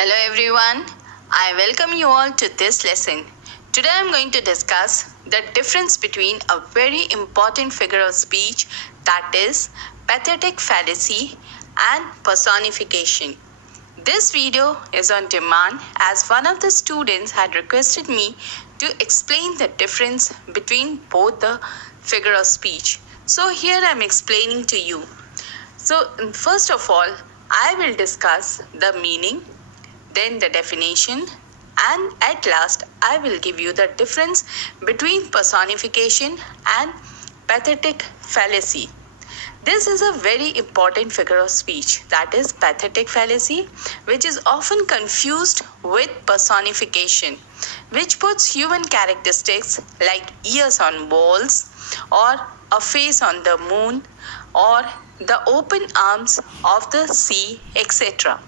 Hello everyone, I welcome you all to this lesson. Today I am going to discuss the difference between a very important figure of speech, that is pathetic fallacy and personification. This video is on demand as one of the students had requested me to explain the difference between both the figure of speech. So here I am explaining to you. So first of all, I will discuss the meaning, then the definition, and at last I will give you the difference between personification and pathetic fallacy. This is a very important figure of speech, that is pathetic fallacy, which is often confused with personification, which puts human characteristics like ears on balls or a face on the moon or the open arms of the sea, etc.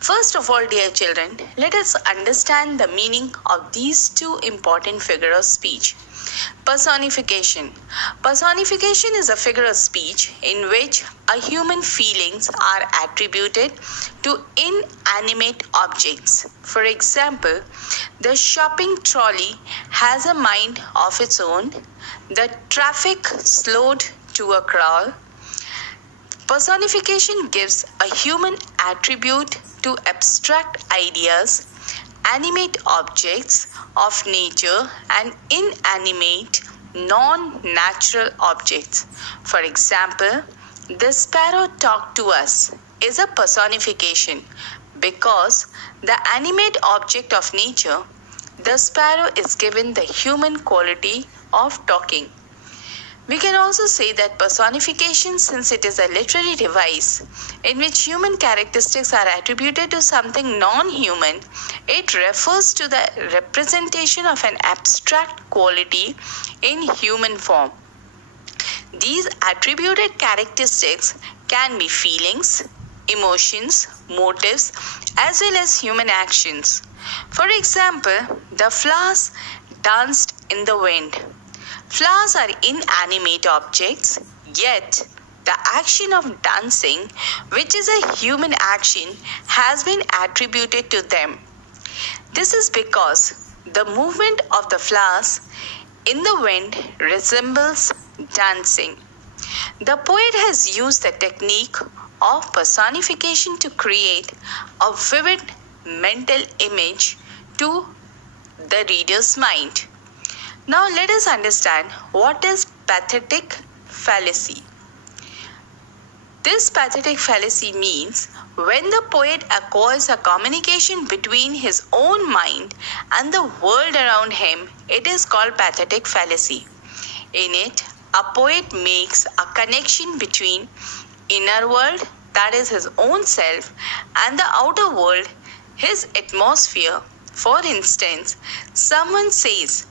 First of all, dear children, let us understand the meaning of these two important figures of speech. Personification. Personification is a figure of speech in which a human feelings are attributed to inanimate objects. For example, the shopping trolley has a mind of its own. The traffic slowed to a crawl. Personification gives a human attribute to abstract ideas, animate objects of nature, and inanimate, non-natural objects. For example, the sparrow talked to us is a personification because the animate object of nature, the sparrow, is given the human quality of talking. We can also say that personification, since it is a literary device in which human characteristics are attributed to something non-human, it refers to the representation of an abstract quality in human form. These attributed characteristics can be feelings, emotions, motives, as well as human actions. For example, the flowers danced in the wind. Flowers are inanimate objects, yet the action of dancing, which is a human action, has been attributed to them. This is because the movement of the flowers in the wind resembles dancing. The poet has used the technique of personification to create a vivid mental image to the reader's mind. Now let us understand what is pathetic fallacy. This pathetic fallacy means when the poet acquires a communication between his own mind and the world around him, it is called pathetic fallacy. In it, a poet makes a connection between inner world, that is his own self, and the outer world, his atmosphere. For instance, someone says,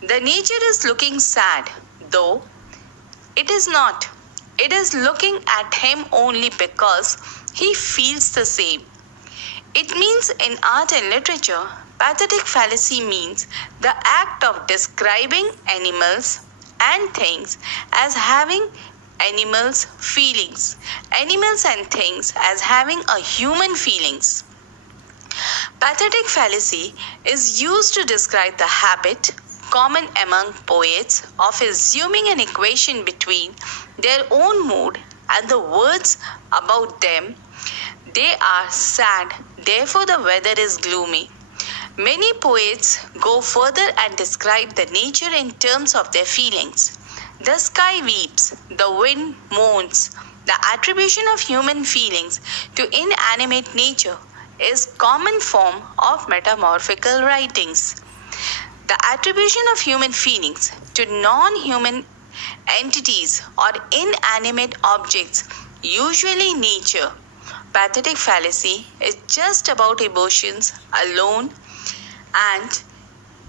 "The nature is looking sad," though it is not. It is looking at him only because he feels the same. It means in art and literature, pathetic fallacy means the act of describing animals and things as having animals' feelings, animals and things as having a human feelings. Pathetic fallacy is used to describe the habit common among poets of assuming an equation between their own mood and the words about them. They are sad, therefore the weather is gloomy. Many poets go further and describe the nature in terms of their feelings. The sky weeps, the wind moans. The attribution of human feelings to inanimate nature is common form of metamorphical writings. The attribution of human feelings to non-human entities or inanimate objects, usually nature. Pathetic fallacy is just about emotions alone, and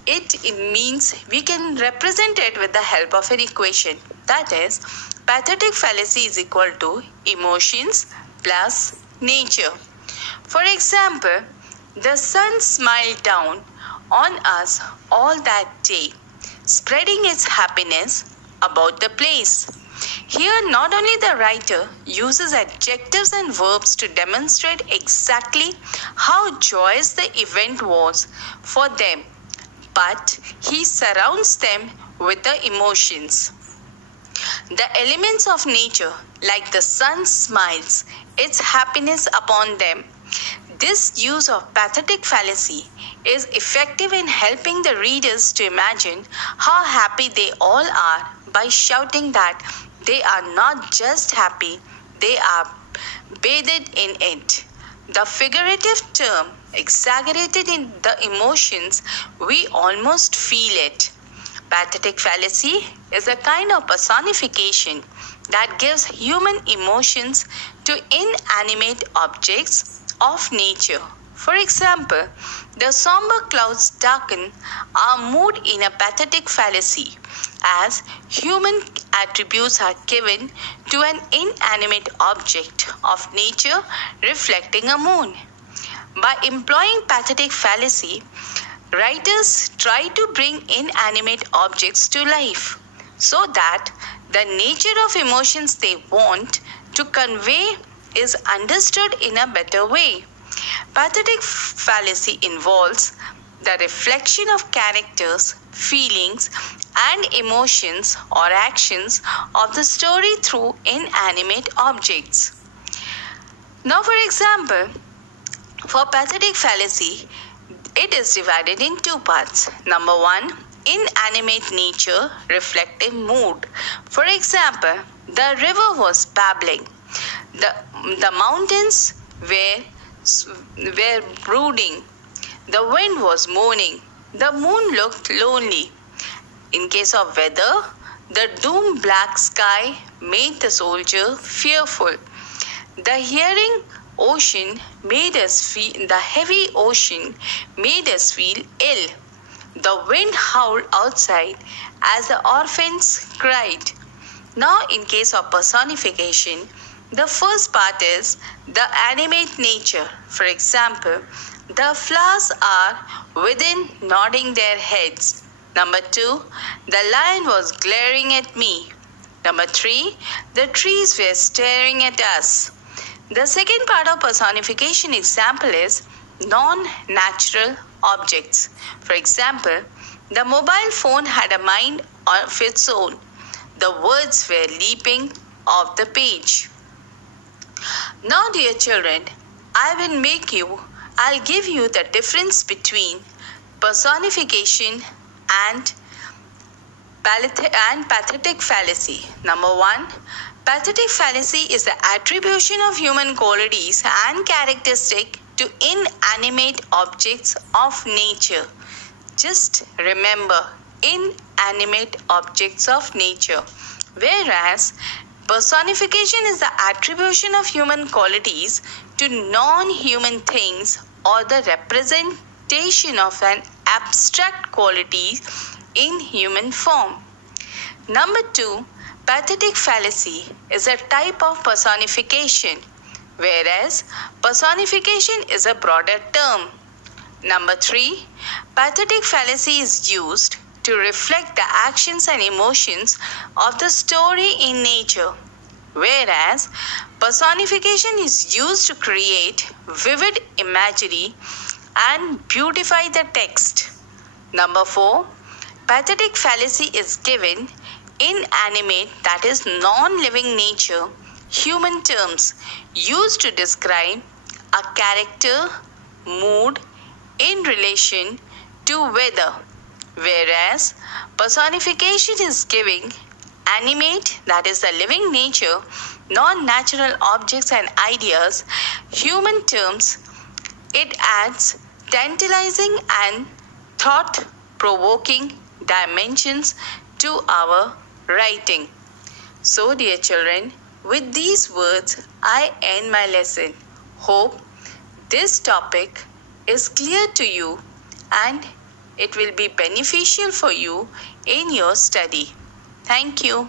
it means we can represent it with the help of an equation. That is, pathetic fallacy is equal to emotions plus nature. For example, the sun smiled down on us all that day, spreading its happiness about the place. Here, not only the writer uses adjectives and verbs to demonstrate exactly how joyous the event was for them, but he surrounds them with the emotions. The elements of nature, like the sun smiles its happiness upon them. This use of pathetic fallacy is effective in helping the readers to imagine how happy they all are by shouting that they are not just happy, they are bathed in it. The figurative term exaggerated in the emotions, we almost feel it. Pathetic fallacy is a kind of personification that gives human emotions to inanimate objects of nature. For example, the somber clouds darken our mood in a pathetic fallacy, as human attributes are given to an inanimate object of nature reflecting a moon. By employing pathetic fallacy, writers try to bring inanimate objects to life so that the nature of emotions they want to convey is understood in a better way. Pathetic fallacy involves the reflection of characters, feelings, and emotions or actions of the story through inanimate objects. Now, for example, for pathetic fallacy, it is divided in two parts. Number one, inanimate nature, reflective mood. For example, the river was babbling. The mountains were brooding. The wind was moaning. The moon looked lonely. In case of weather, the doom black sky made the soldier fearful. The heavy ocean made us feel ill. The wind howled outside as the orphans cried. Now, in case of personification, the first part is the animate nature. For example, the flowers are within nodding their heads. Number two, the lion was glaring at me. Number three, the trees were staring at us. The second part of personification example is non-natural objects. For example, the mobile phone had a mind of its own. The words were leaping off the page. Now, dear children, I'll give you the difference between personification and pathetic fallacy. Number one, pathetic fallacy is the attribution of human qualities and characteristics to inanimate objects of nature. Just remember, inanimate objects of nature. Whereas personification is the attribution of human qualities to non-human things or the representation of an abstract quality in human form. Number two, pathetic fallacy is a type of personification, whereas personification is a broader term. Number three, pathetic fallacy is used to reflect the actions and emotions of the story in nature, whereas personification is used to create vivid imagery and beautify the text. Number four, pathetic fallacy is given inanimate, that is non-living nature, human terms used to describe a character, mood in relation to weather, whereas personification is giving animate, that is the living nature, non-natural objects and ideas, human terms. It adds tantalizing and thought-provoking dimensions to our writing. So, dear children, with these words, I end my lesson. Hope this topic is clear to you and it will be beneficial for you in your study. Thank you.